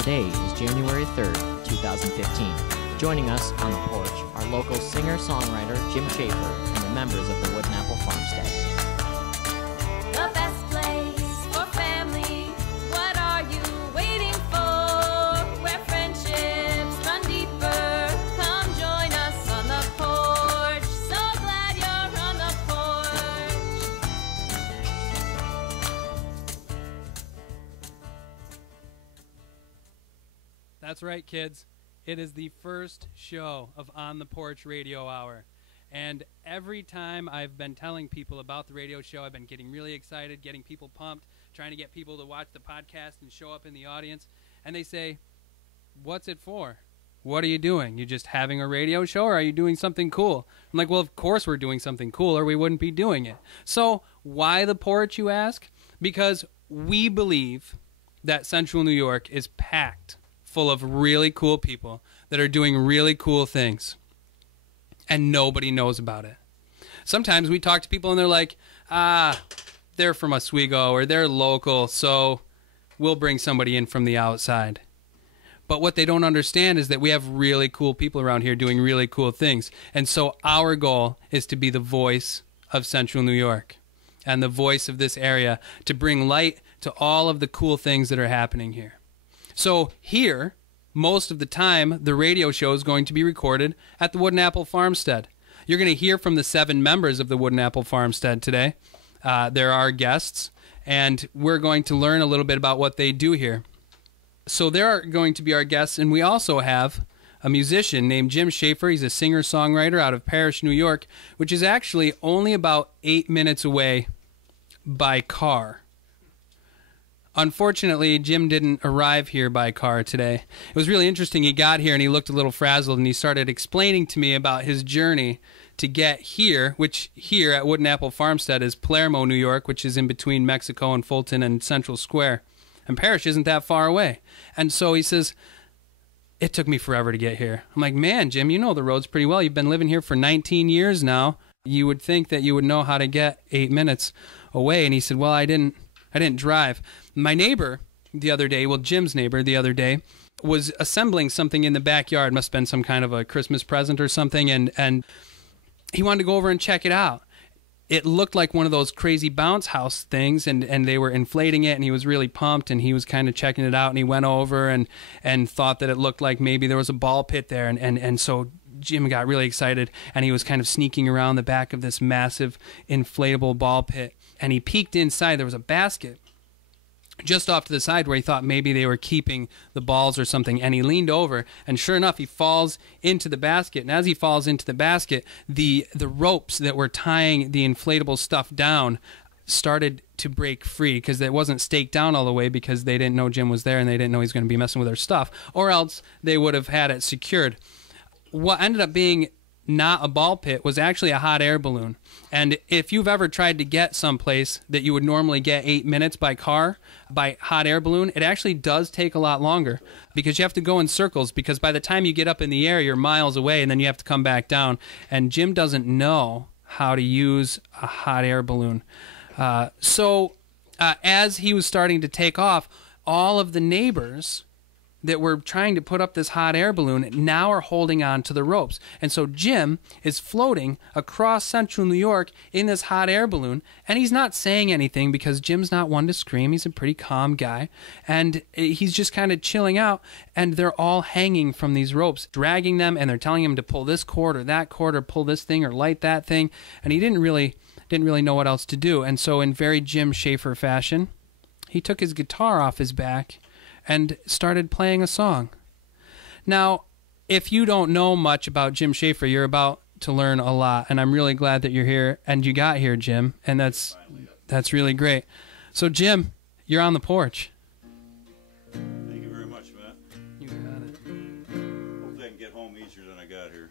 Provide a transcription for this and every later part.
Today is January 3rd, 2015. Joining us on the porch are local singer-songwriter Jim Shaffer and the members of the Wooden-Apple Farmstead. The best place for family. What are you waiting for? Where friendships run deeper. Come join us on the porch. So glad you're on the porch. That's right, kids. It is the first show of On the Porch Radio Hour. And every time I've been telling people about the radio show, I've been getting really excited, getting people pumped, trying to get people to watch the podcast and show up in the audience. And they say, what's it for? What are you doing? You just having a radio show, or are you doing something cool? I'm like, well, of course we're doing something cool, or we wouldn't be doing it. So why the porch, you ask? Because we believe that Central New York is packed full of really cool people that are doing really cool things, and nobody knows about it. Sometimes we talk to people and they're like, they're from Oswego or they're local, so we'll bring somebody in from the outside. But what they don't understand is that we have really cool people around here doing really cool things. And so our goal is to be the voice of Central New York and the voice of this area, to bring light to all of the cool things that are happening here. So here, most of the time, the radio show is going to be recorded at the Wooden-Apple Farmstead. You're going to hear from the 7 members of the Wooden-Apple Farmstead today. They're our guests, and we're going to learn a little bit about what they do here. So they're going to be our guests, and we also have a musician named Jim Shaffer. He's a singer-songwriter out of Porch, New York, which is actually only about 8 minutes away by car. Unfortunately, Jim didn't arrive here by car today. It was really interesting. He got here and he looked a little frazzled, and he started explaining to me about his journey to get here, which here at Wooden-Apple Farmstead is Palermo, New York, which is in between Mexico and Fulton and Central Square. And Porch isn't that far away. And so he says, it took me forever to get here. I'm like, man, Jim, you know the roads pretty well. You've been living here for 19 years now. You would think that you would know how to get 8 minutes away. And he said, well, I didn't drive. My neighbor the other day, well, Jim's neighbor the other day, was assembling something in the backyard. Must have been some kind of a Christmas present or something, and he wanted to go over and check it out. It looked like one of those crazy bounce house things, and they were inflating it, and he was really pumped, and he was kind of checking it out, and he went over and thought that it looked like maybe there was a ball pit there, and so Jim got really excited, and he was kind of sneaking around the back of this massive inflatable ball pit, and he peeked inside. There was a basket just off to the side where he thought maybe they were keeping the balls or something, and he leaned over, and sure enough, he falls into the basket, and as he falls into the basket, the ropes that were tying the inflatable stuff down started to break free, because it wasn't staked down all the way, because they didn't know Jim was there, and they didn't know he was going to be messing with their stuff, or else they would have had it secured. What ended up being not a ball pit was actually a hot air balloon. And if you've ever tried to get someplace that you would normally get 8 minutes by car, by hot air balloon, it actually does take a lot longer, because you have to go in circles, because by the time you get up in the air, you're miles away, and then you have to come back down. And Jim doesn't know how to use a hot air balloon. So as he was starting to take off, all of the neighbors that were trying to put up this hot air balloon now are holding on to the ropes. And so Jim is floating across Central New York in this hot air balloon, and he's not saying anything, because Jim's not one to scream. He's a pretty calm guy, and he's just kind of chilling out, and they're all hanging from these ropes, dragging them, and they're telling him to pull this cord or that cord, or pull this thing or light that thing, and he didn't really know what else to do. And so in very Jim Shaffer fashion, he took his guitar off his back and started playing a song. Now, if you don't know much about Jim Shaffer, you're about to learn a lot, and I'm really glad that you're here, and you got here, Jim, and that's really great. So, Jim, you're on the porch. Thank you very much, Matt. You got it. Hopefully I can get home easier than I got here.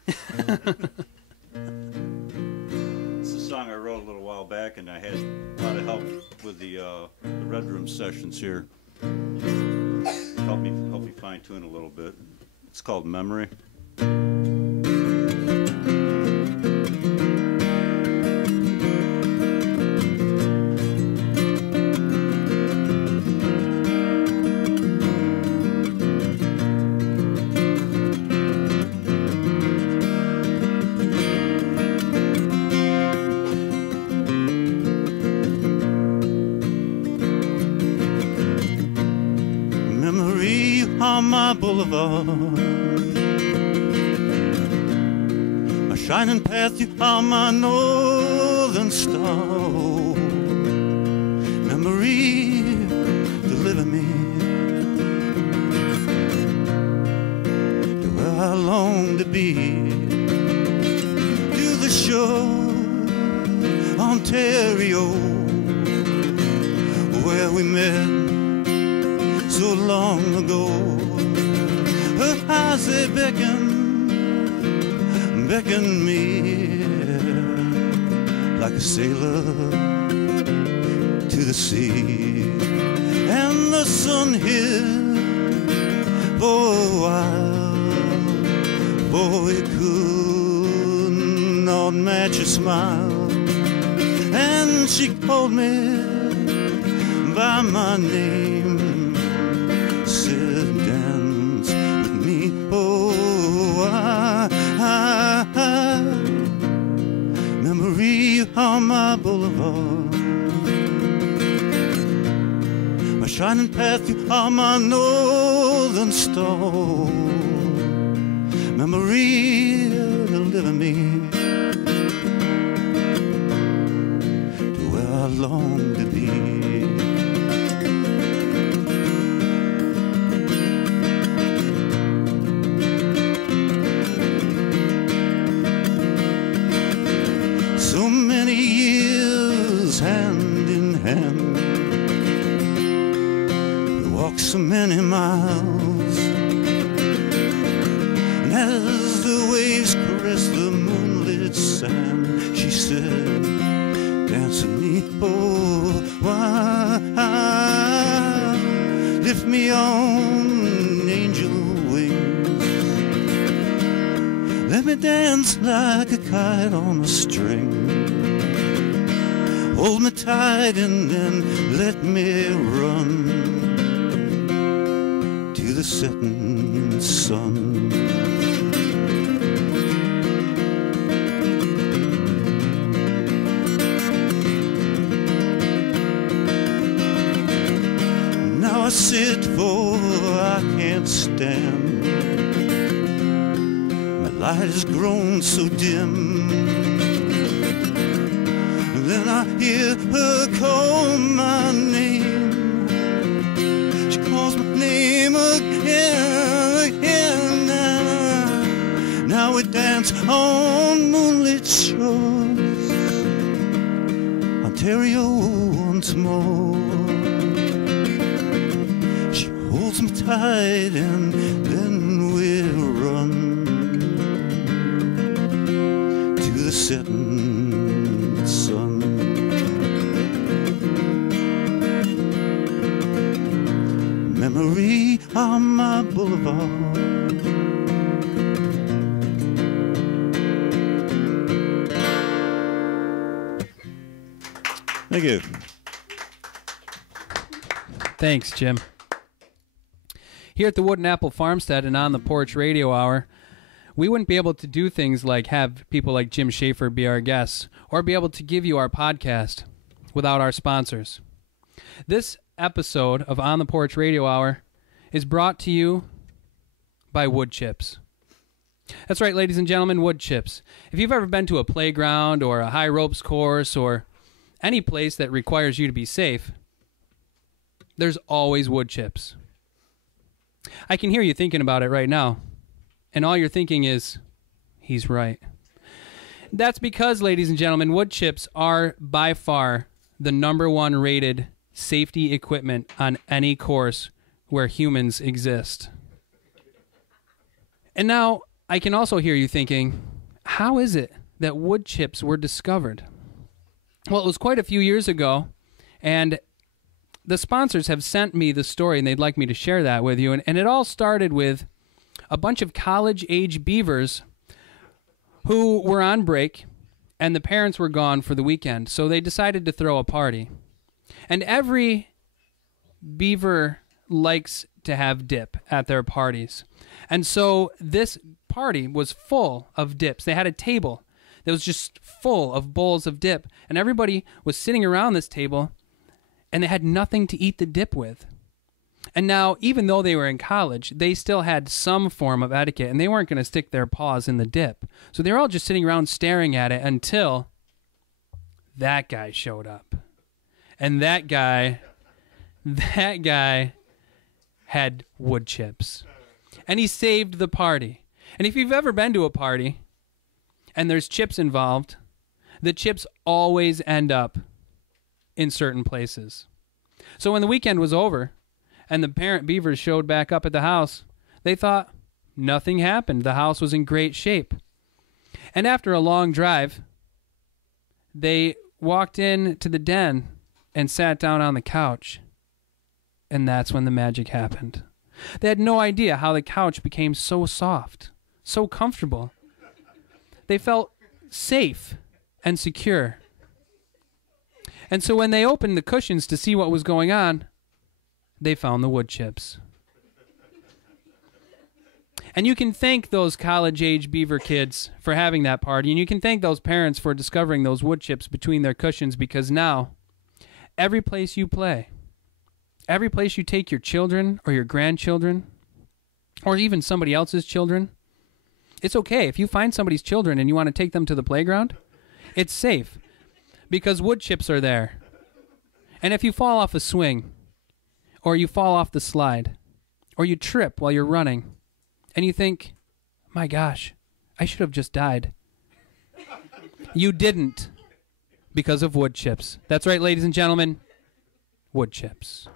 It's a song I wrote a little while back, and I had a lot of help with the Red Room sessions here. Help me fine-tune a little bit. It's called Memory. on my boulevard. My shining path, you are my northern star. Memory, deliver me to where I long to be. To the shore, Ontario, where we met so long ago. Her eyes, they beckon me like a sailor to the sea. And the sun hid for a while, for it could not match your smile. And she called me by my name, said dance with me. Oh, memory on my boulevard. My shining path, you are my northern star. Memory, deliver me to where I long to be. So many years hand in hand, we walked so many miles, and as the waves caressed the moonlit sand, she said, dance with me, oh, why lift me on angel wings, let me dance like a kite on a string, hold me tight and then let me run to the setting sun. Now I sit for I can't stand, my light has grown so dim. Then I hear her call my name. She calls my name again. Now we dance on moonlit shores, Ontario once more. She holds me tight and then we run to the setting sun. Memory on my boulevard. Thank you. Thanks, Jim. Here at the Wooden-Apple Farmstead and on the Porch Radio Hour, we wouldn't be able to do things like have people like Jim Shaffer be our guests or be able to give you our podcast without our sponsors. This episode of On the Porch Radio Hour is brought to you by wood chips. That's right, ladies and gentlemen, wood chips. If you've ever been to a playground or a high ropes course or any place that requires you to be safe, there's always wood chips. I can hear you thinking about it right now, and all you're thinking is, he's right. That's because, ladies and gentlemen, wood chips are by far the #1 rated safety equipment on any course where humans exist. And now I can also hear you thinking, how is it that wood chips were discovered? Well, it was quite a few years ago, and the sponsors have sent me the story, and they'd like me to share that with you. And it all started with a bunch of college-age beavers who were on break, and the parents were gone for the weekend, so they decided to throw a party. And every beaver likes to have dip at their parties. And so this party was full of dips. They had a table that was just full of bowls of dip, and everybody was sitting around this table, and they had nothing to eat the dip with. And now, even though they were in college, they still had some form of etiquette, and they weren't going to stick their paws in the dip. So they were all just sitting around staring at it until that guy showed up. And that guy had wood chips. And he saved the party. And if you've ever been to a party and there's chips involved, the chips always end up in certain places. So when the weekend was over and the parent beavers showed back up at the house, they thought nothing happened. The house was in great shape. And after a long drive, they walked in to the den and sat down on the couch. And that's when the magic happened. They had no idea how the couch became so soft, so comfortable. They felt safe and secure. And so when they opened the cushions to see what was going on, they found the wood chips. And you can thank those college-age beaver kids for having that party, and you can thank those parents for discovering those wood chips between their cushions, because now, every place you play, every place you take your children or your grandchildren, or even somebody else's children, it's okay. If you find somebody's children and you want to take them to the playground, it's safe, because wood chips are there. And if you fall off a swing, or you fall off the slide, or you trip while you're running, and you think, my gosh, I should have just died. You didn't, because of wood chips. That's right, ladies and gentlemen, wood chips.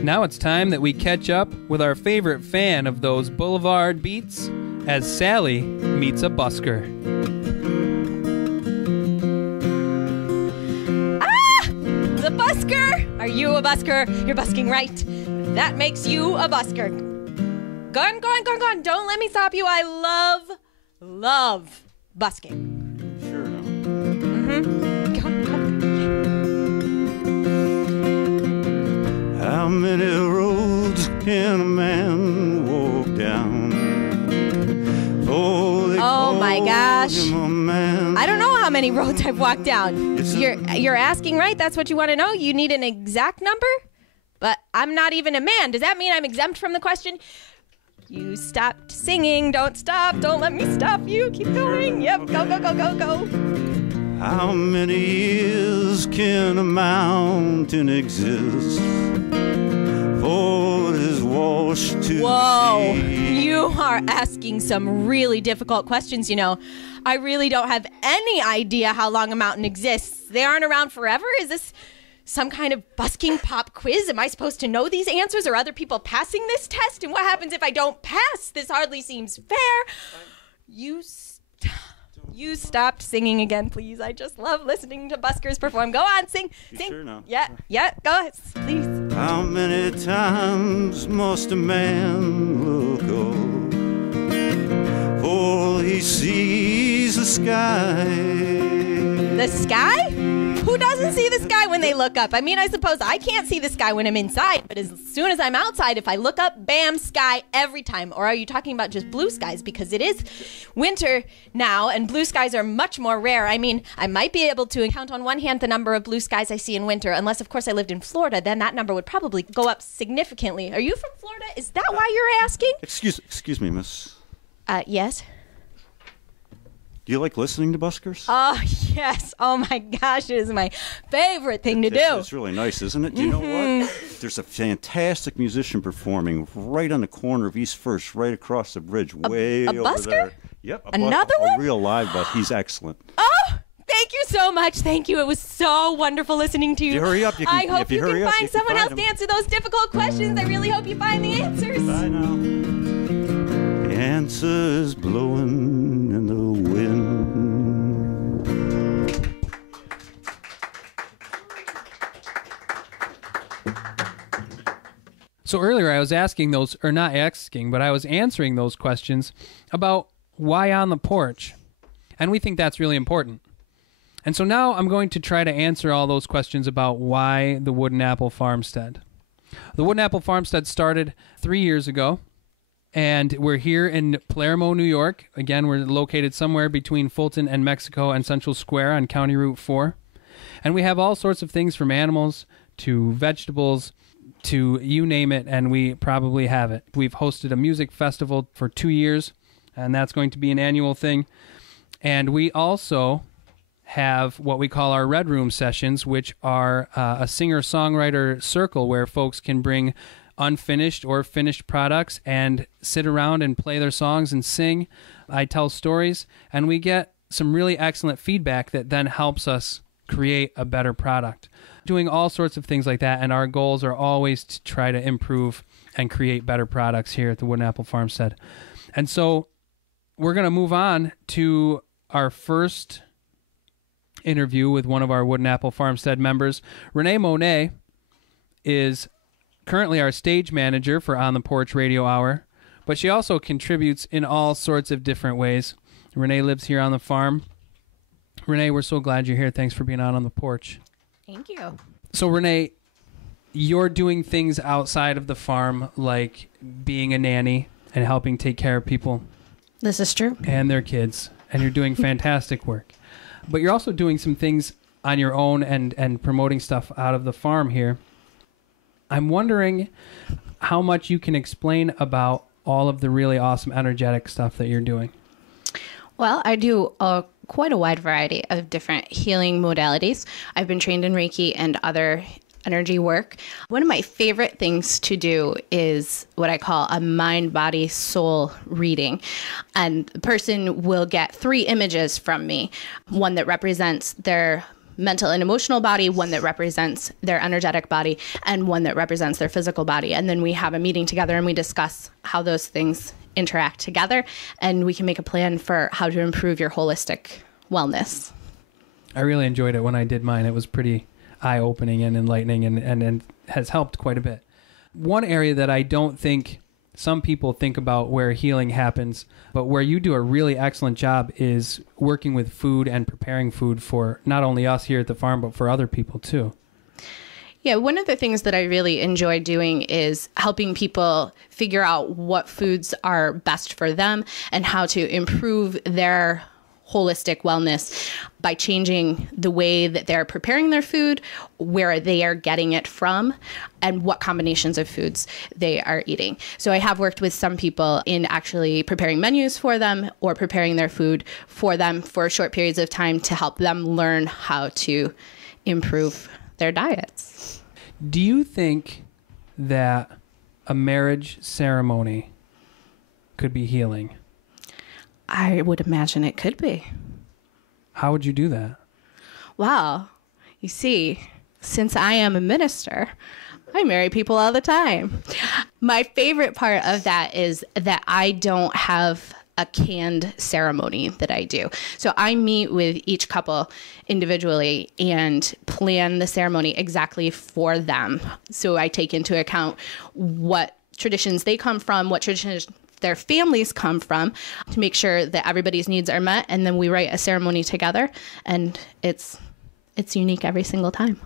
Now it's time that we catch up with our favorite fan of those boulevard beats as Sally meets a busker. The busker! Are you a busker? You're busking right. That makes you a busker. Go on. Don't let me stop you. I love busking. Sure enough. Go. How many roads can a man walk down? Oh my gosh. I don't know how many roads I've walked down. You're asking, right? That's what you want to know? You need an exact number? But I'm not even a man. Does that mean I'm exempt from the question? You stopped singing. Don't stop. Don't let me stop you. Keep going. Yep. Go. How many years can a mountain exist? For it is washed to Whoa, sea. you are asking some really difficult questions, you know. I really don't have any idea how long a mountain exists. They aren't around forever? Is this some kind of busking pop quiz? Am I supposed to know these answers? Or other people passing this test? And what happens if I don't pass? This hardly seems fair. You stopped singing again, please. I just love listening to buskers perform. Go on, sing. Sure now? Yeah, go ahead, please. How many times must a man look up before he sees the sky? The sky? Who doesn't see the sky when they look up? I mean, I suppose I can't see the sky when I'm inside, but as soon as I'm outside, if I look up, bam, sky every time. Or are you talking about just blue skies? Because it is winter now, and blue skies are much more rare. I mean, I might be able to count on one hand the number of blue skies I see in winter, unless, of course, I lived in Florida. Then that number would probably go up significantly. Are you from Florida? Is that why you're asking? Excuse me, miss. Yes. Do you like listening to buskers? Oh, yes. Oh, my gosh. It is my favorite thing to do. It's really nice, isn't it? Do you know what? There's a fantastic musician performing right on the corner of East First, right across the bridge, way a over busker? there. Yep. Another a one? real live bus. He's excellent. Oh, thank you so much. Thank you. It was so wonderful listening to you. Hurry up. I hope you can find someone else to answer those difficult questions. I really hope you find the answers. Bye now. The answer's blowing in the wind. So earlier I was asking those, or not asking, but I was answering those questions about why on the porch. And we think that's really important. And so now I'm going to try to answer all those questions about why the Wooden-Apple Farmstead. The Wooden-Apple Farmstead started 3 years ago, and we're here in Palermo, New York. Again, we're located somewhere between Fulton and Mexico and Central Square on County Route 4. And we have all sorts of things from animals to vegetables to you name it, and we probably have it. We've hosted a music festival for 2 years, and that's going to be an annual thing. And we also have what we call our Red Room sessions, which are a singer-songwriter circle where folks can bring unfinished or finished products and sit around and play their songs and sing. I tell stories, and we get some really excellent feedback that then helps us create a better product. Doing all sorts of things like that, and our goals are always to try to improve and create better products here at the Wooden-Apple Farmstead. And so we're going to move on to our first interview with one of our Wooden-Apple Farmstead members. Renee Monet is currently our stage manager for On the Porch Radio Hour, but she also contributes in all sorts of different ways. Renee lives here on the farm. Renee, we're so glad you're here. Thanks for being on the porch. Thank you. So, Renee, you're doing things outside of the farm, like being a nanny and helping take care of people. This is true. And their kids, and you're doing fantastic work. But you're also doing some things on your own and promoting stuff out of the farm here. I'm wondering how much you can explain about all of the really awesome energetic stuff that you're doing. Well, I do quite a wide variety of different healing modalities. I've been trained in Reiki and other energy work. One of my favorite things to do is what I call a mind, body, soul reading. And the person will get 3 images from me, one that represents their mental and emotional body, one that represents their energetic body, and one that represents their physical body. And then we have a meeting together and we discuss how those things interact together, and we can make a plan for how to improve your holistic wellness. I really enjoyed it when I did mine. It was pretty eye-opening and enlightening and has helped quite a bit. One area that I don't think some people think about where healing happens, but where you do a really excellent job is working with food and preparing food for not only us here at the farm, but for other people too. Yeah, one of the things that I really enjoy doing is helping people figure out what foods are best for them and how to improve their holistic wellness by changing the way that they're preparing their food, where they are getting it from, and what combinations of foods they are eating. So I have worked with some people in actually preparing menus for them or preparing their food for them for short periods of time to help them learn how to improve their diets. Do you think that a marriage ceremony could be healing? I would imagine it could be. How would you do that? Well, you see, since I am a minister, I marry people all the time. My favorite part of that is that I don't have a canned ceremony that I do. So I meet with each couple individually and plan the ceremony exactly for them. So I take into account what traditions they come from, what traditions their families come from, to make sure that everybody's needs are met, and then we write a ceremony together, and it's unique every single time.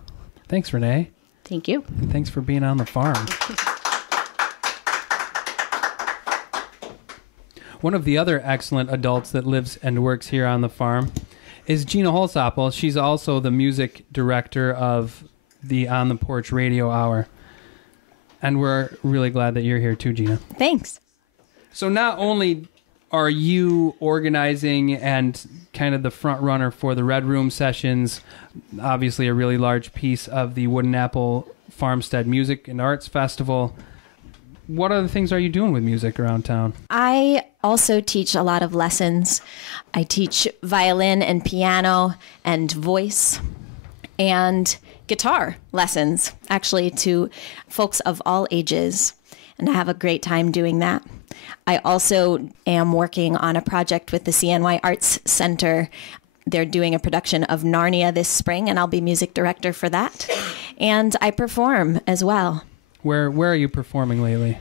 Thanks, Renee. Thank you. And thanks for being on the farm. One of the other excellent adults that lives and works here on the farm is Gina Holzapfel. She's also the music director of the On the Porch Radio Hour. And we're really glad that you're here too, Gina. Thanks. So not only are you organizing and kind of the front runner for the Red Room sessions, obviously a really large piece of the Wooden-Apple Farmstead Music and Arts Festival, what other things are you doing with music around town? I also teach a lot of lessons. I teach violin and piano and voice and guitar lessons, actually, to folks of all ages. And I have a great time doing that. I also am working on a project with the CNY Arts Center. They're doing a production of Narnia this spring, and I'll be music director for that. And I perform as well. Where are you performing lately?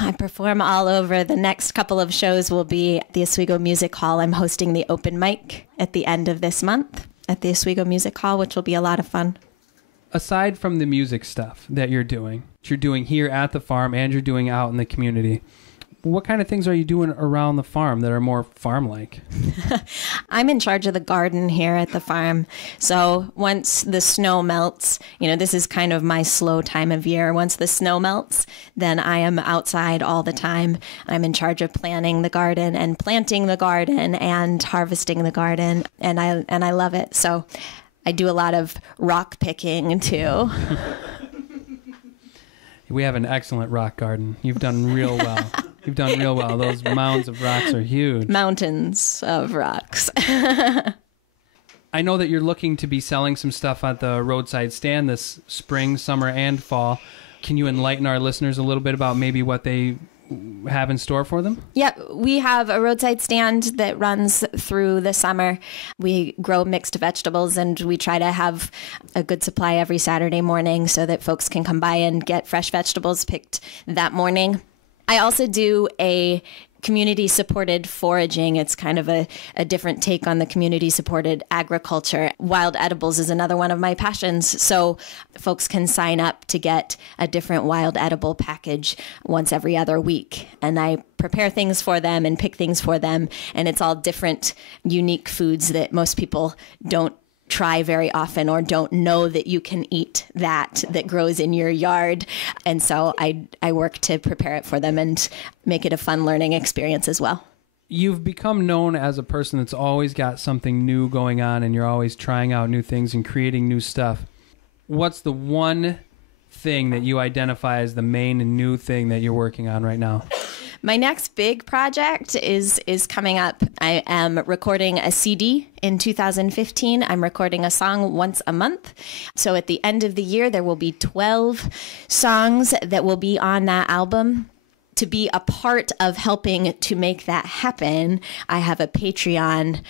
I perform all over. The next couple of shows will be at the Oswego Music Hall. I'm hosting the open mic at the end of this month. at the Oswego Music Hall, which will be a lot of fun. Aside from the music stuff that you're doing here at the farm and you're doing out in the community, what kind of things are you doing around the farm that are more farm-like? I'm in charge of the garden here at the farm. So once the snow melts, this is kind of my slow time of year. Once the snow melts, then I am outside all the time. I'm in charge of planning the garden and planting the garden and harvesting the garden. And I love it. So I do a lot of rock picking too. We have an excellent rock garden. You've done real well. You've done real well. Those mounds of rocks are huge. Mountains of rocks. I know that you're looking to be selling some stuff at the roadside stand this spring, summer, and fall. Can you enlighten our listeners a little bit about maybe what they have in store for them? Yeah, we have a roadside stand that runs through the summer. We grow mixed vegetables, and we try to have a good supply every Saturday morning so that folks can come by and get fresh vegetables picked that morning. I also do a community-supported foraging. It's kind of a different take on the community-supported agriculture. Wild edibles is another one of my passions. So folks can sign up to get a different wild edible package once every other week. And I prepare things for them and pick things for them. And it's all different, unique foods that most people don't try very often or don't know that you can eat that grows in your yard. And so I work to prepare it for them and make it a fun learning experience as well. You've become known as a person that's always got something new going on, and you're always trying out new things and creating new stuff. What's the one thing that you identify as the main and new thing that you're working on right now? My next big project is coming up. I am recording a CD in 2015. I'm recording a song once a month. So at the end of the year, there will be 12 songs that will be on that album. To be a part of helping to make that happen, I have a Patreon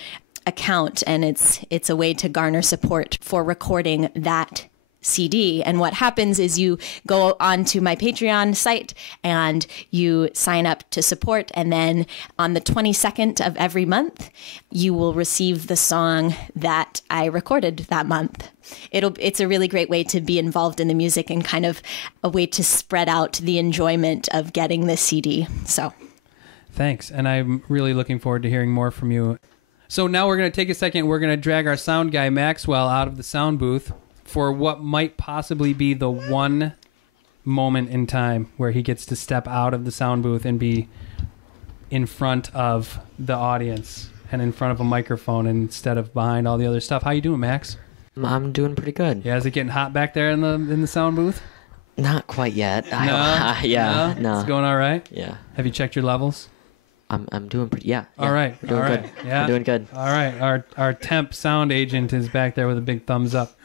account, and it's a way to garner support for recording that CD. And what happens is you go onto my Patreon site and you sign up to support. And then on the 22nd of every month, you will receive the song that I recorded that month. It's a really great way to be involved in the music and kind of a way to spread out the enjoyment of getting this CD. So thanks. And I'm really looking forward to hearing more from you. So now we're going to take a second. We're going to drag our sound guy, Maxwell, out of the sound booth for what might possibly be the one moment in time where he gets to step out of the sound booth and be in front of the audience and in front of a microphone instead of behind all the other stuff. How you doing, Max? I'm doing pretty good. Yeah, is it getting hot back there in the sound booth? Not quite yet. No? No. It's going all right? Yeah. Have you checked your levels? I'm doing pretty. Yeah. All right. We're doing good. Yeah. We're doing good. All right. Our temp sound agent is back there with a big thumbs up.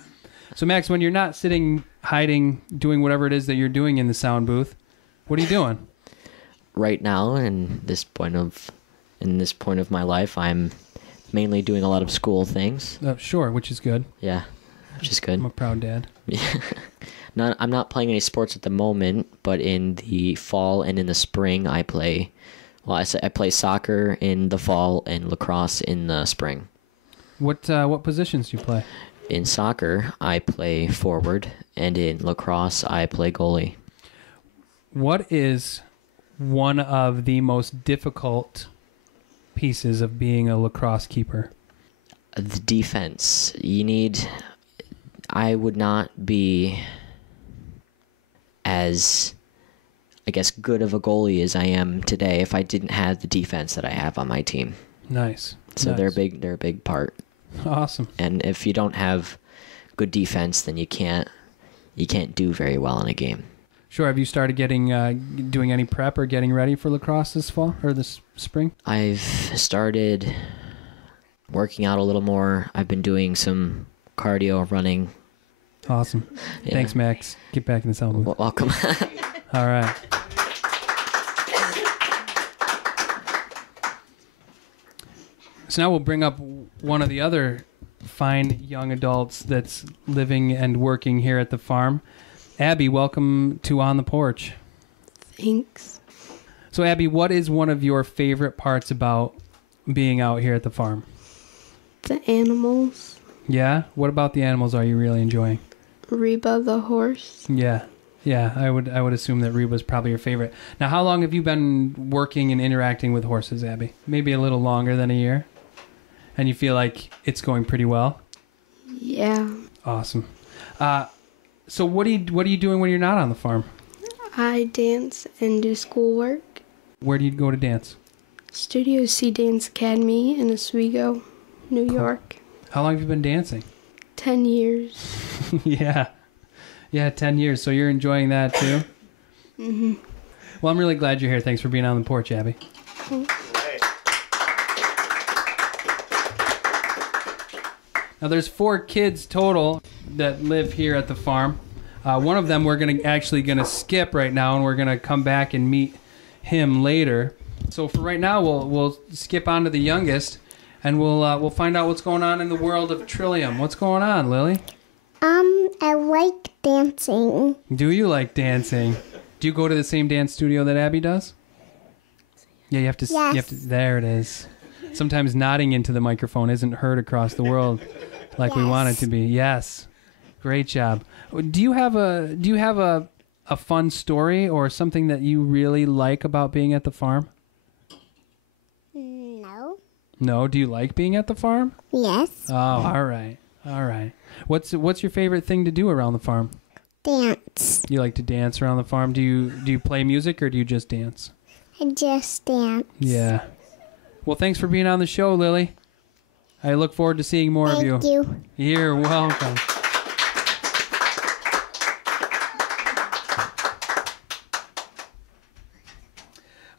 So Max, when you're not sitting, hiding, doing whatever it is that you're doing in the sound booth, what are you doing? Right now, in this point of my life, I'm mainly doing a lot of school things. Sure, which is good. Yeah, which is good. I'm a proud dad. I'm not playing any sports at the moment, but in the fall and in the spring, I play. Well, I play soccer in the fall and lacrosse in the spring. What positions do you play? In soccer, I play forward, and in lacrosse, I play goalie. What is one of the most difficult pieces of being a lacrosse keeper? The defense. I would not be as, I guess, good of a goalie as I am today if I didn't have the defense that I have on my team. Nice. So they're a big part. Awesome. And if you don't have good defense, then you can't do very well in a game. Sure. Have you started doing any prep or getting ready for lacrosse this fall or this spring? I've started working out a little more. I've been doing some cardio, running. Awesome. Yeah. Thanks, Max. Get back in the sound booth. Welcome. All right. So now we'll bring up one of the other fine young adults that's living and working here at the farm. Abby, welcome to On the Porch. Thanks. So Abby, what is one of your favorite parts about being out here at the farm? The animals. Yeah? What about the animals are you really enjoying? Reba the horse. Yeah. Yeah, I would assume that Reba's probably your favorite. Now, how long have you been working and interacting with horses, Abby? Maybe a little longer than a year? And you feel like it's going pretty well? Yeah. Awesome. So what are you doing when you're not on the farm? I dance and do schoolwork. Where do you go to dance? Studio C Dance Academy in Oswego, New York. How long have you been dancing? 10 years. Yeah. Yeah, 10 years. So you're enjoying that too? Mm-hmm. Well, I'm really glad you're here. Thanks for being on the porch, Abby. Now, there's 4 kids total that live here at the farm. One of them we're actually gonna skip right now, and we're gonna come back and meet him later. So for right now, we'll skip on to the youngest, and we'll find out what's going on in the world of Trillium. What's going on, Lily? I like dancing. Do you like dancing? Do you go to the same dance studio that Abby does? Yeah, you have to. Yes. You have to. There it is. Sometimes nodding into the microphone isn't heard across the world like we want it to be. Yes, great job. Do you have a fun story or something that you really like about being at the farm? No. No. Do you like being at the farm? Yes. Oh, all right. All right. What's your favorite thing to do around the farm? Dance. You like to dance around the farm. Do you play music or do you just dance? I just dance. Yeah. Well, thanks for being on the show, Lily. I look forward to seeing more of you. Thank you. You're welcome.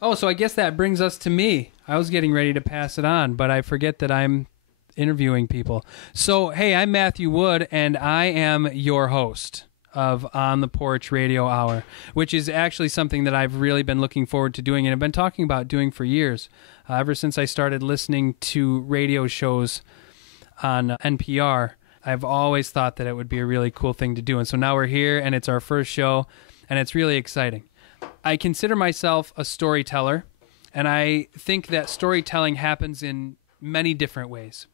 Oh, so I guess that brings us to me. I was getting ready to pass it on, but I forget that I'm interviewing people. So, hey, I'm Matthew Wood, and I am your host of On the Porch Radio Hour, which is actually something that I've really been looking forward to doing and have been talking about doing for years. Ever since I started listening to radio shows on NPR, I've always thought that it would be a really cool thing to do. And so now we're here, and it's our first show, and it's really exciting. I consider myself a storyteller, and I think that storytelling happens in many different ways.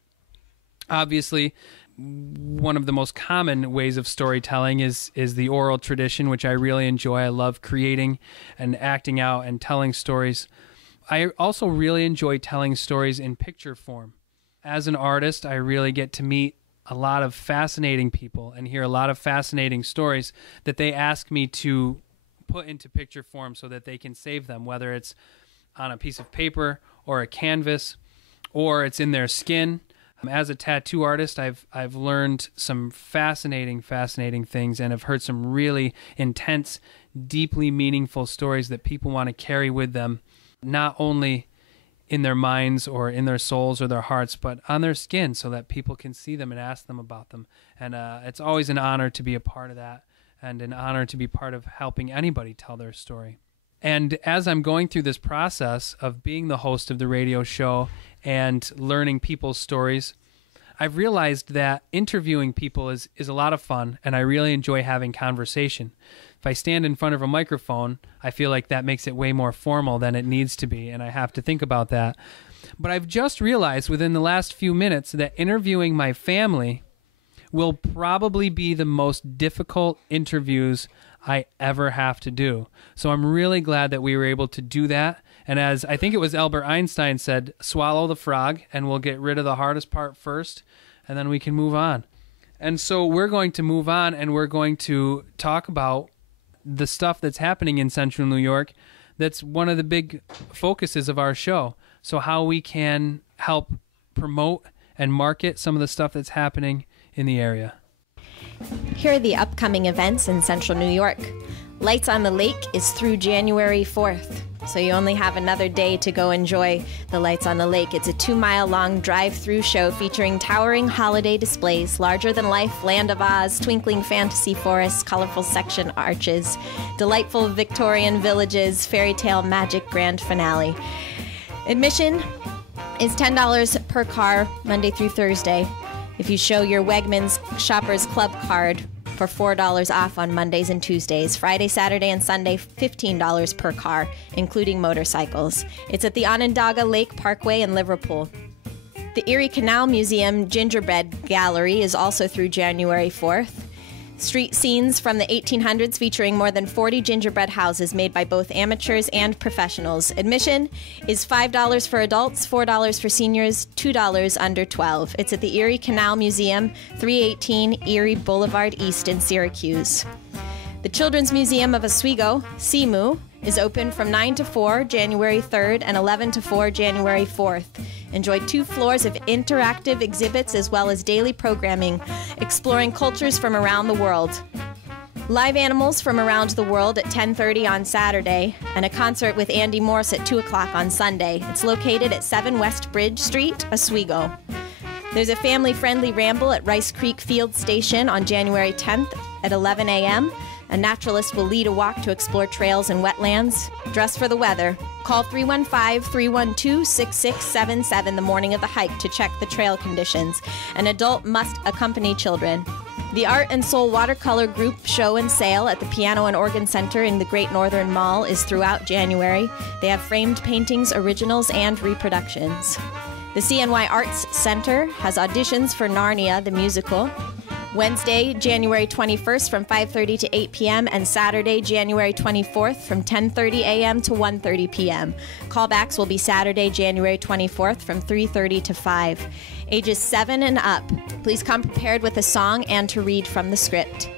Obviously, one of the most common ways of storytelling is the oral tradition, which I really enjoy. I love creating and acting out and telling stories. I also really enjoy telling stories in picture form. As an artist, I really get to meet a lot of fascinating people and hear a lot of fascinating stories that they ask me to put into picture form so that they can save them, whether it's on a piece of paper or a canvas or it's in their skin. As a tattoo artist, I've learned some fascinating things and have heard some really intense, deeply meaningful stories that people want to carry with them, not only in their minds or in their souls or their hearts, but on their skin so that people can see them and ask them about them. And it's always an honor to be a part of that and an honor to be part of helping anybody tell their story. And as I'm going through this process of being the host of the radio show and learning people's stories, I've realized that interviewing people is a lot of fun, and I really enjoy having conversation. If I stand in front of a microphone, I feel like that makes it way more formal than it needs to be, and I have to think about that. But I've just realized within the last few minutes that interviewing my family will probably be the most difficult interviews I ever have to do. So I'm really glad that we were able to do that. And as I think it was Albert Einstein said, swallow the frog and we'll get rid of the hardest part first, and then we can move on. And so we're going to move on and we're going to talk about the stuff that's happening in Central New York. That's one of the big focuses of our show. So how we can help promote and market some of the stuff that's happening in the area. Here are the upcoming events in Central New York. Lights on the Lake is through January 4th, so you only have another day to go enjoy the Lights on the Lake. It's a 2-mile-long drive-through show featuring towering holiday displays, larger-than-life Land of Oz, twinkling fantasy forests, colorful section arches, delightful Victorian villages, fairy tale magic grand finale. Admission is $10 per car, Monday through Thursday. If you show your Wegmans Shoppers Club card for $4 off on Mondays and Tuesdays. Friday, Saturday, and Sunday, $15 per car, including motorcycles. It's at the Onondaga Lake Parkway in Liverpool. The Erie Canal Museum Gingerbread Gallery is also through January 4th. Street scenes from the 1800s featuring more than 40 gingerbread houses made by both amateurs and professionals. Admission is $5 for adults, $4 for seniors, $2 under 12. It's at the Erie Canal Museum, 318 Erie Boulevard East in Syracuse. The Children's Museum of Oswego, CMU, is open from 9 to 4, January 3rd, and 11 to 4, January 4th. Enjoy 2 floors of interactive exhibits as well as daily programming, exploring cultures from around the world. Live animals from around the world at 10:30 on Saturday, and a concert with Andy Morse at 2 o'clock on Sunday. It's located at 7 West Bridge Street, Oswego. There's a family-friendly ramble at Rice Creek Field Station on January 10th at 11 a.m. A naturalist will lead a walk to explore trails and wetlands. Dress for the weather. Call 315-312-6677 the morning of the hike to check the trail conditions. An adult must accompany children. The Art and Soul Watercolor Group show and sale at the Piano and Organ Center in the Great Northern Mall is throughout January. They have framed paintings, originals, and reproductions. The CNY Arts Center has auditions for Narnia, the musical. Wednesday, January 21st from 5:30 to 8 p.m. and Saturday, January 24th from 10:30 a.m. to 1:30 p.m. Callbacks will be Saturday, January 24th from 3:30 to 5. Ages 7 and up. Please come prepared with a song and to read from the script.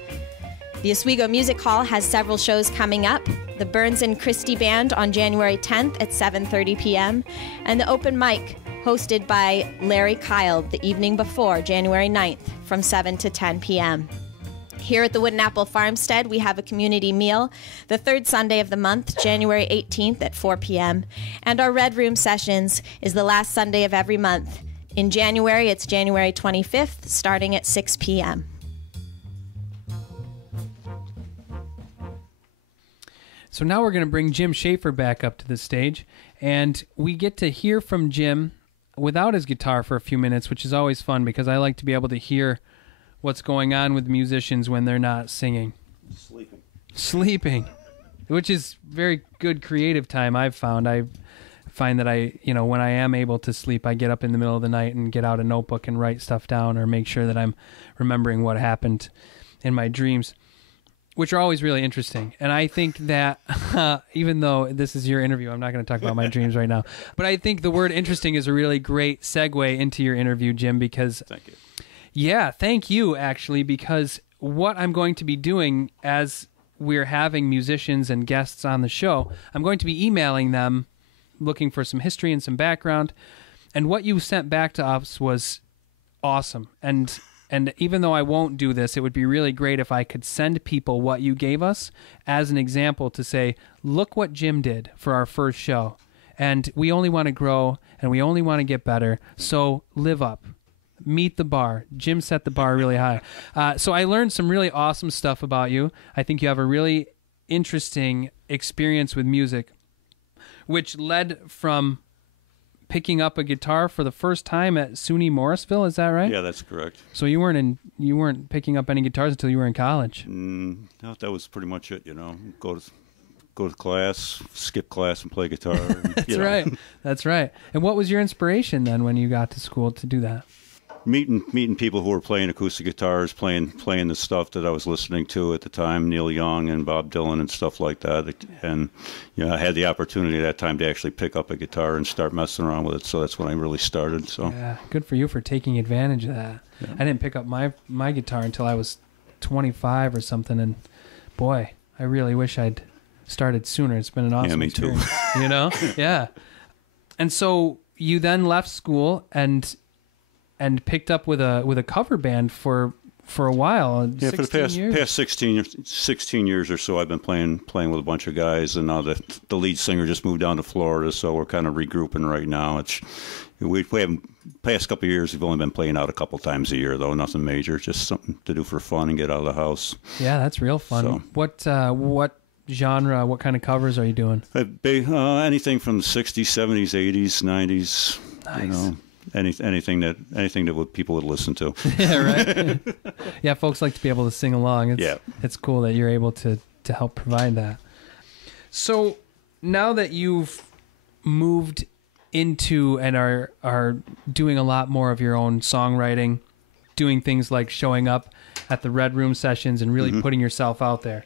The Oswego Music Hall has several shows coming up. The Burns and Christie Band on January 10th at 7:30 p.m. and the open mic hosted by Larry Kyle the evening before, January 9th, from 7 to 10 p.m. Here at the Wooden-Apple Farmstead, we have a community meal the third Sunday of the month, January 18th at 4 p.m. And our Red Room Sessions is the last Sunday of every month. In January, it's January 25th, starting at 6 p.m. So now we're going to bring Jim Shaffer back up to the stage, and we get to hear from Jim without his guitar for a few minutes, which is always fun because I like to be able to hear what's going on with musicians when they're not singing. Sleeping, which is very good creative time. I find that when I am able to sleep, I get up in the middle of the night and get out a notebook and write stuff down or make sure that I'm remembering what happened in my dreams, which are always really interesting. And I think that even though this is your interview, I'm not going to talk about my dreams right now, but I think the word interesting is a really great segue into your interview, Jim, because... Thank you. Yeah, thank you, actually, because what I'm going to be doing as we're having musicians and guests on the show, I'm going to be emailing them looking for some history and some background. And what you sent back to us was awesome. And even though I won't do this, it would be really great if I could send people what you gave us as an example to say, look what Jim did for our first show. And we only want to grow and we only want to get better. So live up. Meet the bar. Jim set the bar really high. So I learned some really awesome stuff about you. I think you have a really interesting experience with music, which led from picking up a guitar for the first time at SUNY Morrisville. Is that right? Yeah, that's correct. So you weren't picking up any guitars until you were in college. No, that was pretty much it. Go to class, skip class, and play guitar. That's right. That's right. And what was your inspiration then when you got to school to do that? Meeting people who were playing acoustic guitars, playing the stuff that I was listening to at the time, Neil Young and Bob Dylan and stuff like that. And I had the opportunity at that time to actually pick up a guitar and start messing around with it. So that's when I really started. So yeah, good for you for taking advantage of that. Yeah. I didn't pick up my guitar until I was 25 or something, and boy, I really wish I'd started sooner. It's been an awesome experience. Me too. Yeah. And so you then left school and picked up with a cover band for a while. Yeah, for the past 16 years or so, I've been playing with a bunch of guys, and now the lead singer just moved down to Florida, so we're kind of regrouping right now. We haven't past couple of years. We've only been playing out a couple times a year, though nothing major, just something to do for fun and get out of the house. Yeah, that's real fun. So. What genre? What kind of covers are you doing? Anything from the 60s, 70s, 80s, 90s. Nice. Anything that people would listen to. Yeah, right. Yeah, folks like to be able to sing along. It's cool that you're able to help provide that. So now that you've moved into and are doing a lot more of your own songwriting, doing things like showing up at the Red Room sessions and really putting yourself out there.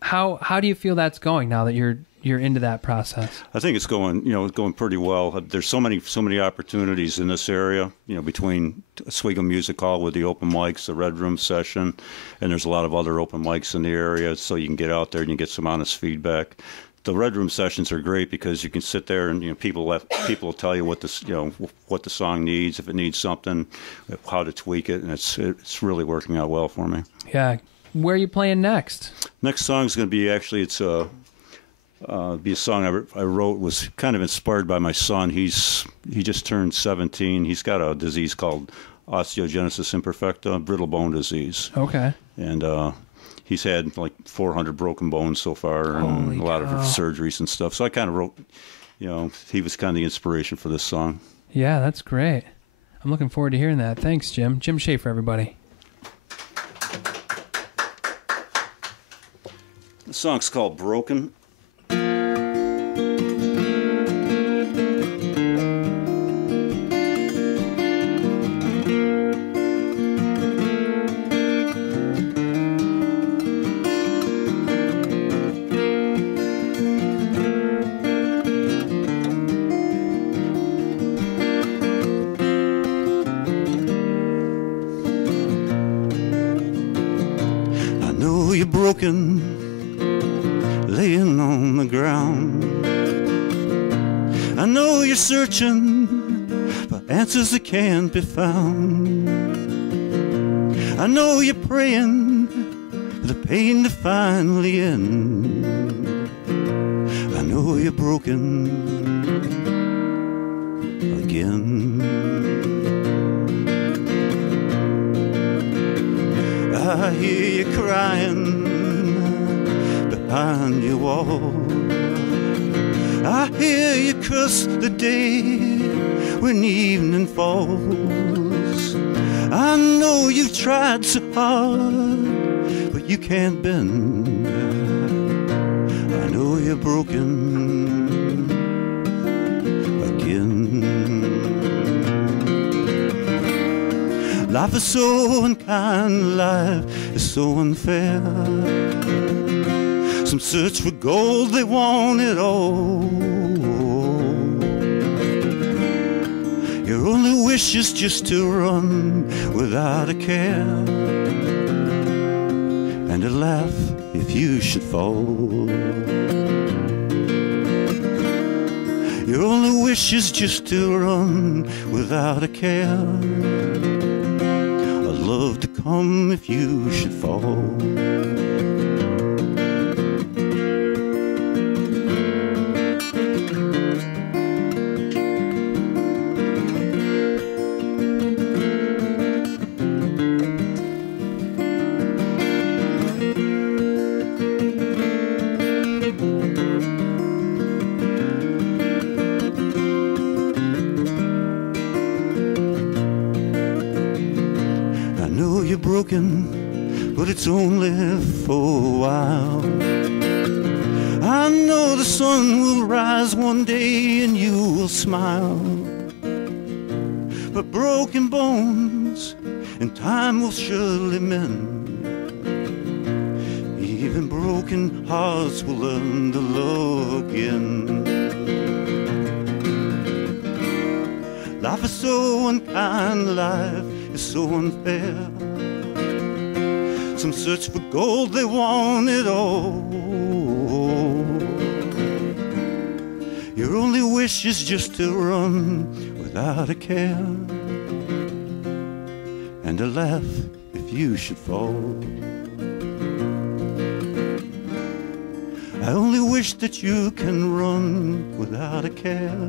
How do you feel that's going now that you're into that process? I think it's going, it's going pretty well. There's so many opportunities in this area, between Oswego Music Hall with the open mics, the Red Room session, and there's a lot of other open mics in the area, so you can get out there and you get some honest feedback. The Red Room sessions are great because you can sit there and people will tell you what the song needs, if it needs something, how to tweak it, and it's really working out well for me. Yeah. Where are you playing next? Next song is going to be be a song I wrote, was kind of inspired by my son. He just turned 17. He's got a disease called osteogenesis imperfecta, brittle bone disease. Okay. And he's had like 400 broken bones so far, and a lot of surgeries and stuff. So I kind of wrote, he was kind of the inspiration for this song. Yeah, that's great. I'm looking forward to hearing that. Thanks, Jim. Jim Shaffer, everybody. The song's called Broken. Broken, laying on the ground. I know you're searching for answers that can't be found. I know you're praying for the pain to finally end. I know you're broken again. I hear you crying behind your wall. I hear you curse the day when evening falls. I know you've tried so hard, but you can't bend. I know you're broken again. Life is so unkind, life is so unfair. Some search for gold, they want it all. Your only wish is just to run without a care, and to laugh if you should fall. Your only wish is just to run without a care. A love to come if you should fall. Broken, but it's only for a while. I know the sun will rise one day and you will smile. But broken bones in time will surely mend. Even broken hearts will learn to love again. Life is so unkind, life is so unfair. Some search for gold, they want it all. Your only wish is just to run without a care, and to laugh if you should fall. I only wish that you can run without a care.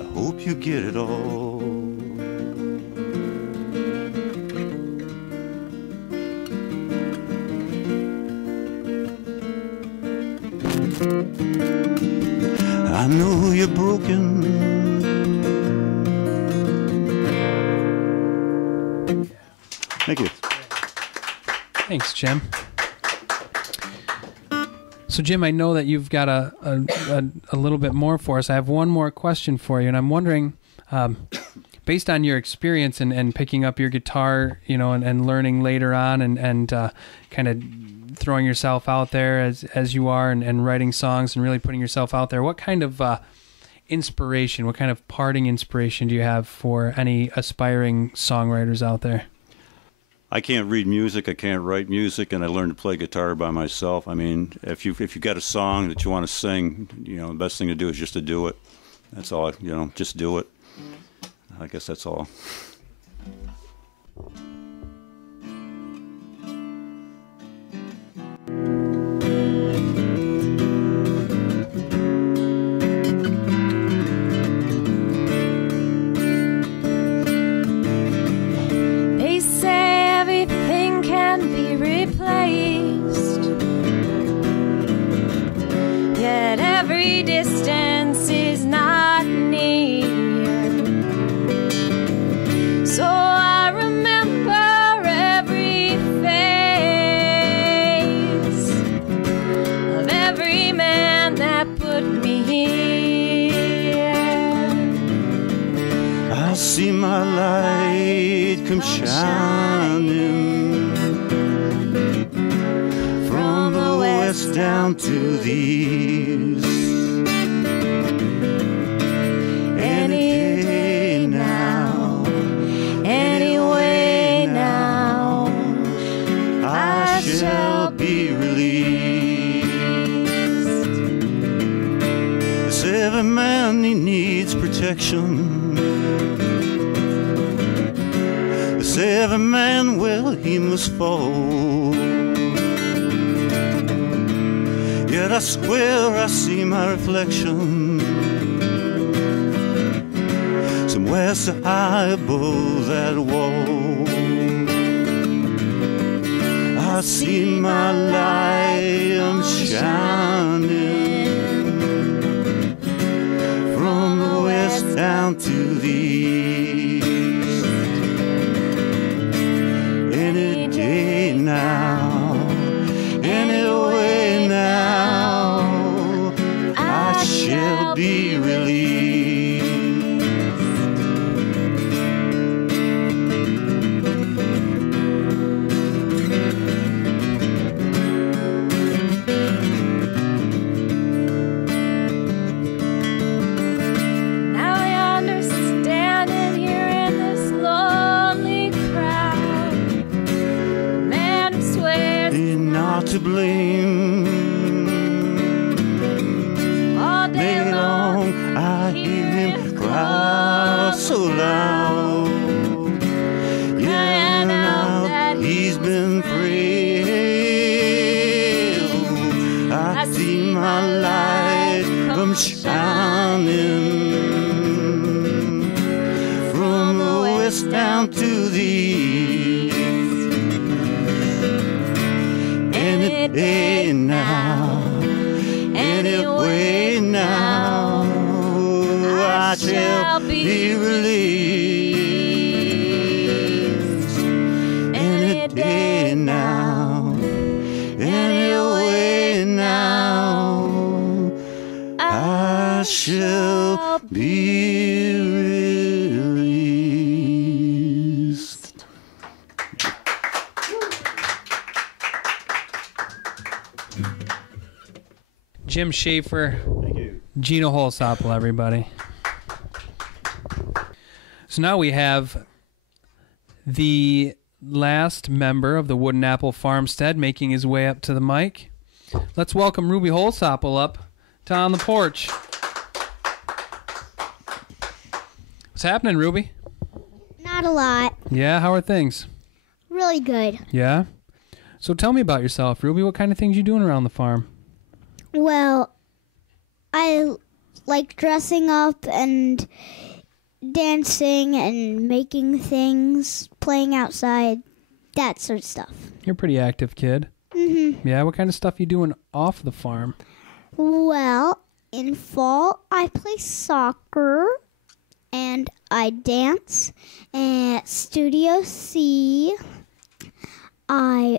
I hope you get it all. I know you're broken. Thanks, Jim. So, Jim, I know that you've got a little bit more for us. I have one more question for you, and I'm wondering, based on your experience and picking up your guitar, and learning later on and kind of throwing yourself out there as you are and writing songs and really putting yourself out there, what kind of inspiration, what kind of parting inspiration do you have for any aspiring songwriters out there? I can't read music, I can't write music, and I learned to play guitar by myself. I mean, if you got a song that you want to sing, the best thing to do is just to do it. That's all, just do it. I guess that's all. They say everything can be replaced, yet every distance is not near. So I remember every face of every man that put me here. I see my light come shining from the west down to the east. Any day now, anyway now, I shall be released. As every man he needs protection. Every man, well, he must fall. Yet I swear I see my reflection somewhere so high above that wall. I see my light shining from the west down to the east. Now, anyway now, I shall be released. Now I understand it here in this lonely crowd. Man who swears Not to blame. all day long, I hear him cry so loud. Yeah, now that he's been frail. I see my light come shining from the west down to the east. Any day now, anyway now, I shall be released. Any day now, anyway now, I shall be released. Jim Shaffer, Thank you. Gina Holsapple, everybody. So now we have the last member of the Wooden-Apple Farmstead making his way up to the mic. Let's welcome Ruby Holsapple up to On the Porch. What's happening, Ruby? Not a lot. Yeah, how are things? Really good. Yeah? So tell me about yourself, Ruby. What kind of things you doing around the farm? Well, I like dressing up and dancing and making things, playing outside, that sort of stuff. You're a pretty active kid. Mm-hmm. Yeah, what kind of stuff you doing off the farm? Well, in fall, I play soccer and I dance. And at Studio C, is there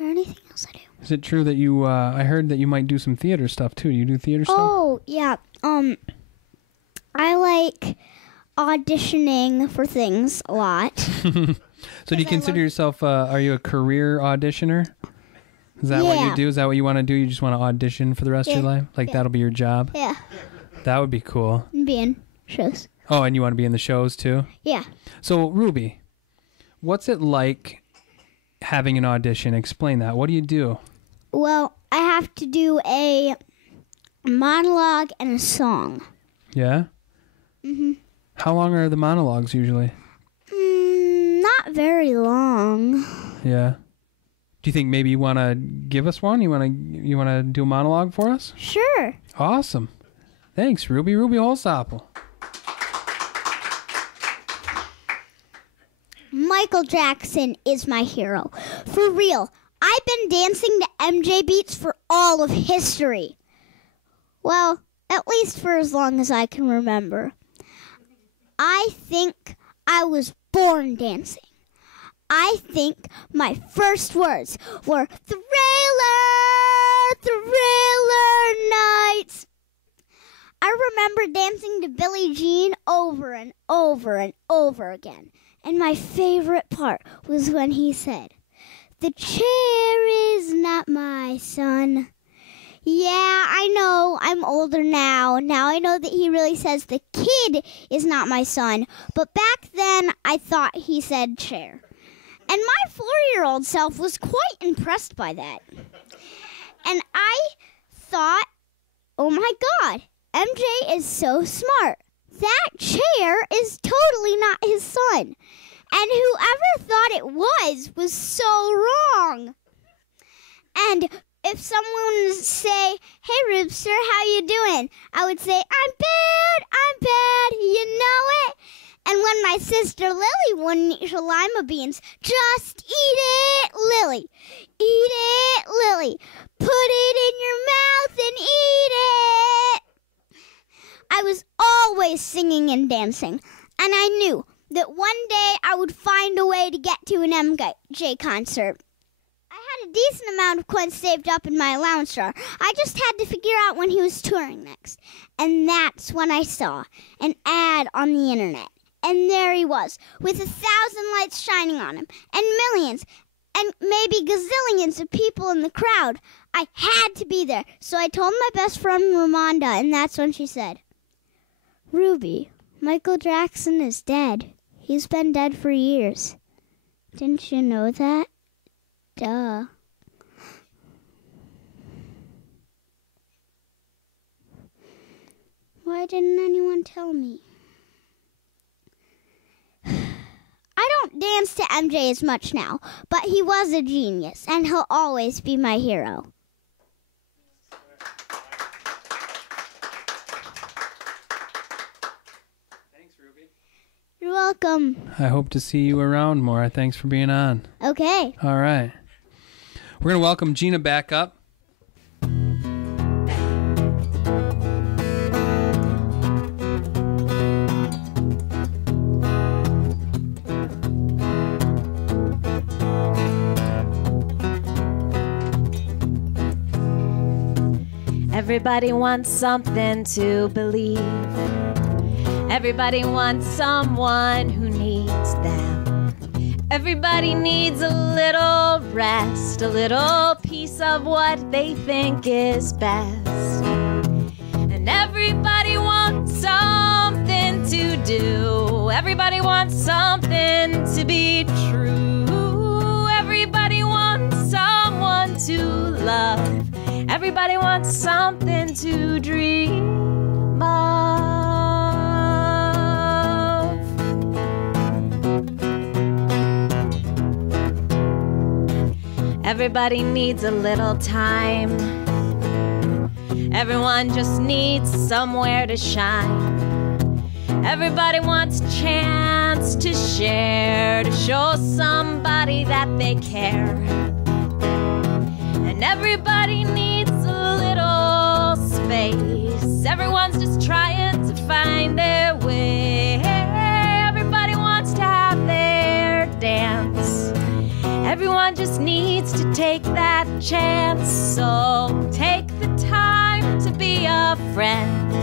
anything else I do? Is it true that you, I heard that you might do some theater stuff too. You do theater stuff? Oh, yeah. I like auditioning for things a lot. So do you consider yourself, are you a career auditioner? Is that what you do? Is that what you want to do? You just want to audition for the rest of your life? Like that'll be your job? Yeah. That would be cool. And be in shows. Oh, and you want to be in the shows too? Yeah. So, Ruby, what's it like having an audition? Explain that. What do you do? Well, I have to do a monologue and a song. Yeah? Mm-hmm. How long are the monologues usually? Not very long. Yeah. Do you think maybe you want to give us one? You want to do a monologue for us? Sure. Awesome. Thanks, Ruby. Ruby Holzapfel. Michael Jackson is my hero. For real, I've been dancing to MJ beats for all of history. Well, at least for as long as I can remember. I think I was born dancing. I think my first words were Thriller, Thriller Nights. I remember dancing to Billie Jean over and over and over again. And my favorite part was when he said, "The chair is not my son." Yeah, I know, I'm older now. Now I know that he really says the kid is not my son. But back then, I thought he said chair. And my 4-year-old self was quite impressed by that. And I thought, oh my God, MJ is so smart. That chair is totally not his son. And whoever thought it was so wrong. And if someone would say, "Hey, Rubster, how you doing?" I would say, I'm bad, you know it. And when my sister Lily wouldn't eat her lima beans, just eat it, Lily. Eat it, Lily. Put it in your mouth and eat it. I was always singing and dancing, and I knew that one day I would find a way to get to an MJ concert. I had a decent amount of coins saved up in my allowance jar. I just had to figure out when he was touring next. And that's when I saw an ad on the internet. And there he was, with 1,000 lights shining on him, and millions, and maybe gazillions of people in the crowd. I had to be there, so I told my best friend Ramonda, and that's when she said, "Ruby, Michael Jackson is dead. He's been dead for years. Didn't you know that? Duh." Why didn't anyone tell me? I don't dance to MJ as much now, but he was a genius, and he'll always be my hero. Thanks, Ruby. You're welcome. I hope to see you around more. Thanks for being on. Okay. All right. We're going to welcome Gina back up. Everybody wants something to believe. Everybody wants someone who needs them. Everybody needs a little rest, a little piece of what they think is best. And everybody wants something to do. Everybody wants something to be true. Everybody wants someone to love. Everybody wants something to dream of. Everybody needs a little time. Everyone just needs somewhere to shine. Everybody wants a chance to share, to show somebody that they care. And everybody needs a little space. Everyone's just trying to find their way. Everybody wants to have their dance. Everyone just needs needs to take that chance. So take the time to be a friend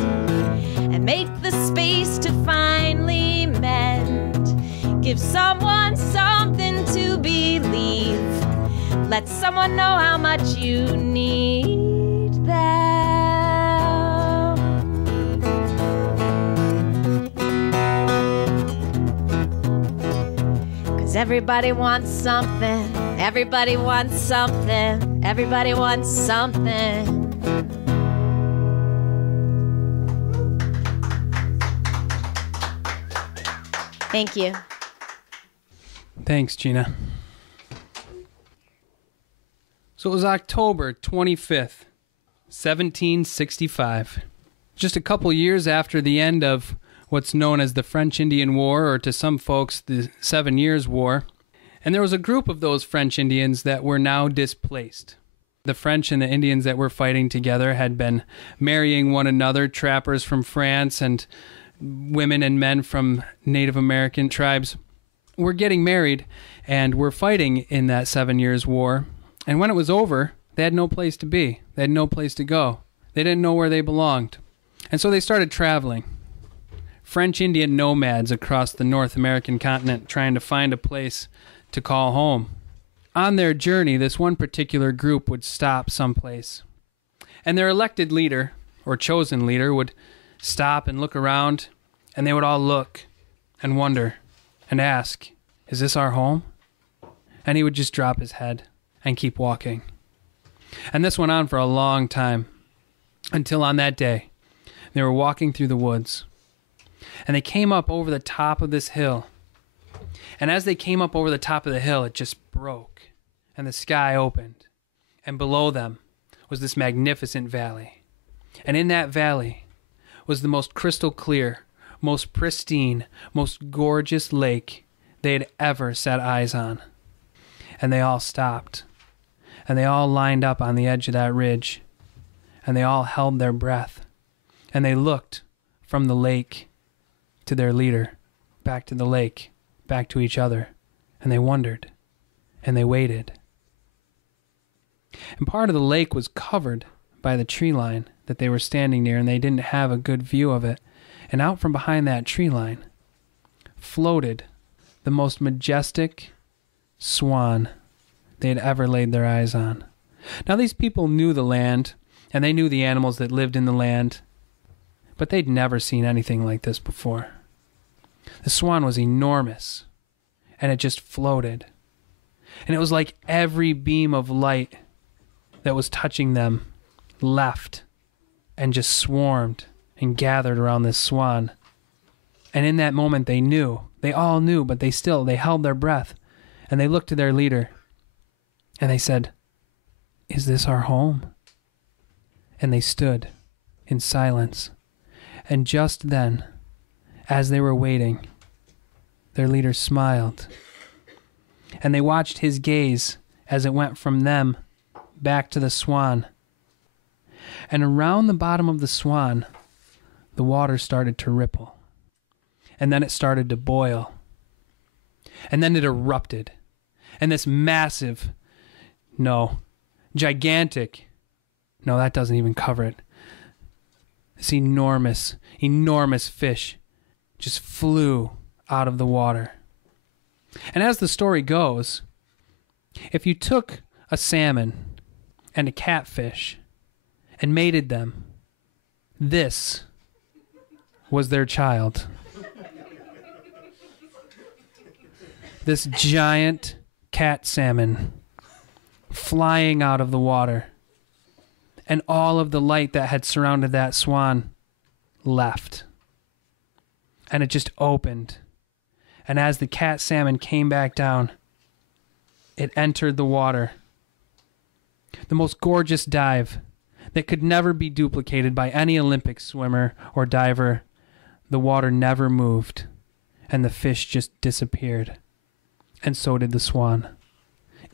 and make the space to finally mend. Give someone something to believe. Let someone know how much you need them. 'Cause everybody wants something. Everybody wants something. Everybody wants something. Thank you. Thanks, Gina. So it was October 25th, 1765. Just a couple years after the end of what's known as the French Indian War, or to some folks, the 7 Years' War. And there was a group of those French Indians that were now displaced. The French and the Indians that were fighting together had been marrying one another, trappers from France and women and men from Native American tribes were getting married and were fighting in that 7 Years' War. And when it was over, they had no place to be. They had no place to go. They didn't know where they belonged. And so they started traveling. French Indian nomads across the North American continent trying to find a place to call home. On their journey, this one particular group would stop someplace. And their elected leader, or chosen leader, would stop and look around, and they would all look and wonder and ask, "Is this our home?" And he would just drop his head and keep walking. And this went on for a long time, until on that day, they were walking through the woods, and they came up over the top of this hill. And as they came up over the top of the hill, it just broke, and the sky opened, and below them was this magnificent valley. And in that valley was the most crystal clear, most pristine, most gorgeous lake they had ever set eyes on. And they all stopped, and they all lined up on the edge of that ridge, and they all held their breath, and they looked from the lake to their leader, back to the lake, back to each other, and they wondered, and they waited. And part of the lake was covered by the tree line that they were standing near, and they didn't have a good view of it. And out from behind that tree line floated the most majestic swan they had ever laid their eyes on. Now these people knew the land, and they knew the animals that lived in the land, but they'd never seen anything like this before. The swan was enormous, and it just floated. And it was like every beam of light that was touching them left and just swarmed and gathered around this swan. And in that moment they all knew, but they held their breath, and they looked to their leader, and they said, "Is this our home?" And they stood in silence. And just then, as they were waiting, their leader smiled, and they watched his gaze as it went from them back to the swan. And around the bottom of the swan, the water started to ripple, and then it started to boil, and then it erupted, and this gigantic, that doesn't even cover it, this enormous fish just flew out of the water. And as the story goes, if you took a salmon and a catfish and mated them, this was their child. This giant cat salmon flying out of the water, and all of the light that had surrounded that swan left, and it just opened. And as the cat salmon came back down, it entered the water. The most gorgeous dive that could never be duplicated by any Olympic swimmer or diver. The water never moved, and the fish just disappeared. And so did the swan.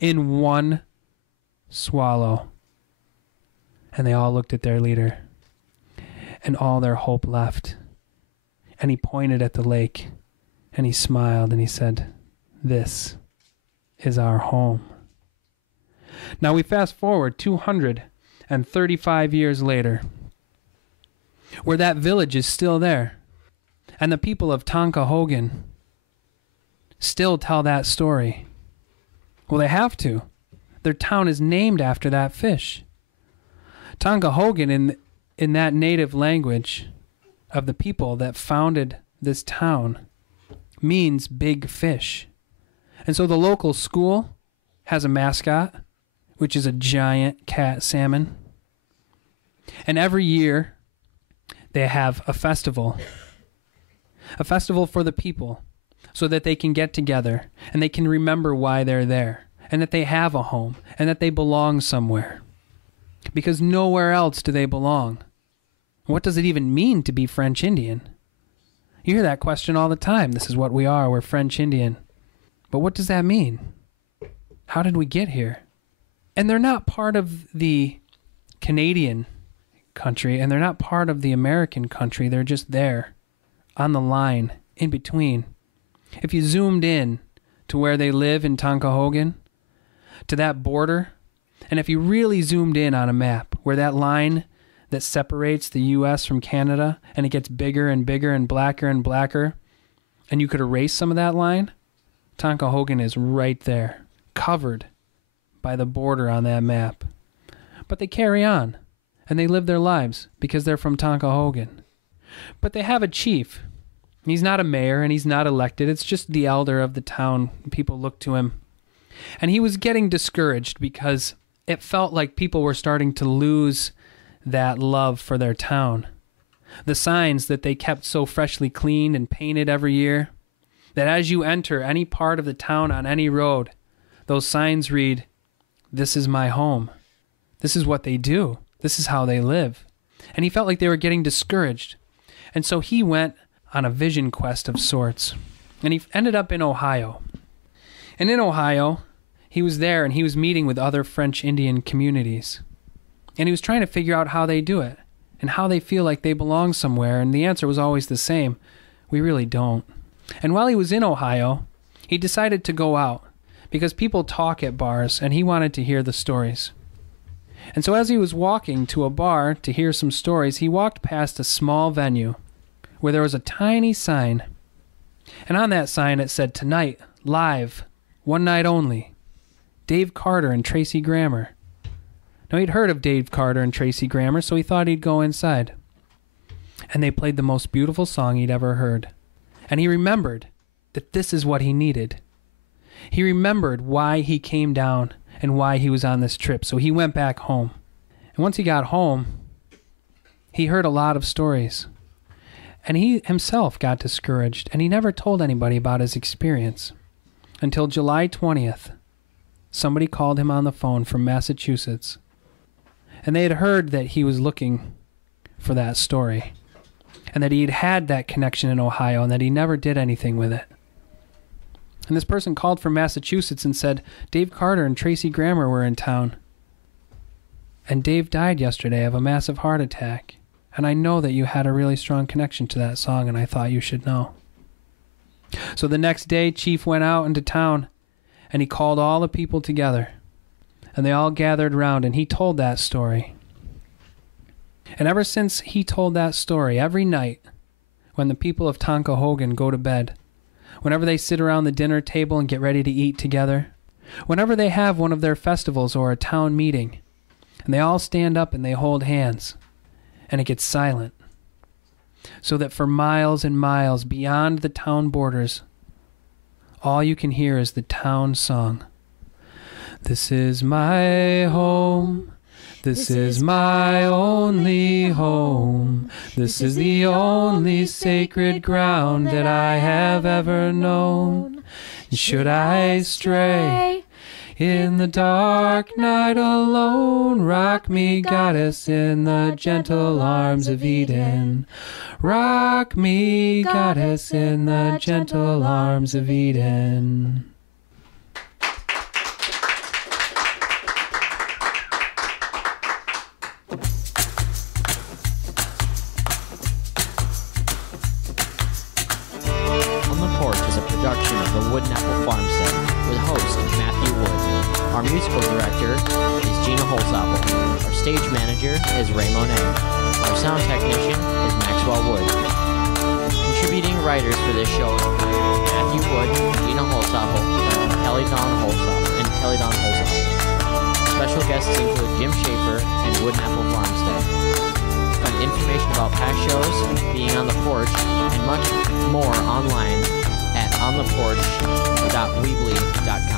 In one swallow. And they all looked at their leader, and all their hope left. And he pointed at the lake, and he smiled, and he said, "This is our home." Now we fast forward 235 years later, where that village is still there, and the people of Tonkahogen still tell that story. Well, they have to. Their town is named after that fish. Tonkahogen, in that native language of the people that founded this town, means big fish. And so the local school has a mascot, which is a giant cat salmon. And every year they have a festival for the people, so that they can get together and they can remember why they're there, and that they have a home, and that they belong somewhere. Because nowhere else do they belong. What does it even mean to be French Indian? You hear that question all the time. This is what we are. We're French Indian. But what does that mean? How did we get here? And they're not part of the Canadian country, and they're not part of the American country. They're just there, on the line, in between. If you zoomed in to where they live in Tonkahogen, to that border, and if you really zoomed in on a map, where that line that separates the U.S. from Canada, and it gets bigger and bigger and blacker, and you could erase some of that line, Tonkahogen is right there, covered by the border on that map. But they carry on, and they live their lives because they're from Tonkahogen. But they have a chief. He's not a mayor, and he's not elected. It's just the elder of the town. People look to him. And he was getting discouraged because it felt like people were starting to lose that love for their town. The signs that they kept so freshly cleaned and painted every year, that as you enter any part of the town on any road, those signs read, "This is my home. This is what they do. This is how they live." And he felt like they were getting discouraged. And so he went on a vision quest of sorts. And he ended up in Ohio. And in Ohio, he was there and he was meeting with other French Indian communities. And he was trying to figure out how they do it and how they feel like they belong somewhere. And the answer was always the same: we really don't. And while he was in Ohio, he decided to go out because people talk at bars and he wanted to hear the stories. And so as he was walking to a bar to hear some stories, he walked past a small venue where there was a tiny sign. And on that sign it said, "Tonight, live, one night only, Dave Carter and Tracy Grammer." Now, he'd heard of Dave Carter and Tracy Grammer, so he thought he'd go inside. And they played the most beautiful song he'd ever heard. And he remembered that this is what he needed. He remembered why he came down and why he was on this trip, so he went back home. And once he got home, he heard a lot of stories. And he himself got discouraged, and he never told anybody about his experience. Until July 20th, somebody called him on the phone from Massachusetts. And they had heard that he was looking for that story, and that he had had that connection in Ohio, and that he never did anything with it. And this person called from Massachusetts and said, "Dave Carter and Tracy Grammer were in town. And Dave died yesterday of a massive heart attack. And I know that you had a really strong connection to that song, and I thought you should know." So the next day, Chief went out into town, and he called all the people together. And they all gathered round, and he told that story. And ever since he told that story, every night, when the people of Tonkahogen go to bed, whenever they sit around the dinner table and get ready to eat together, whenever they have one of their festivals or a town meeting, and they all stand up and they hold hands, and it gets silent, so that for miles and miles beyond the town borders, all you can hear is the town song. "This is my home. This is my only home. This is the only sacred ground that I have ever known. Should I stray in the dark night alone, rock me, goddess, in the gentle arms of Eden. Rock me, goddess, in the gentle arms of Eden." On the Porch is a production The Wooden-Apple Farmstead, with host Matthew Wood. Our musical director is Gina Holzapfel. Our stage manager is Ray Monet. Our sound technician is Maxwell Wood. Contributing writers for this show include Matthew Wood, Gina Holzapfel, and Kelly Dawn Holzapfel. Special guests include Jim Shaffer and Wooden-Apple Farmstead. Find information about past shows, being on the porch, and much more online at ontheporch.weebly.com.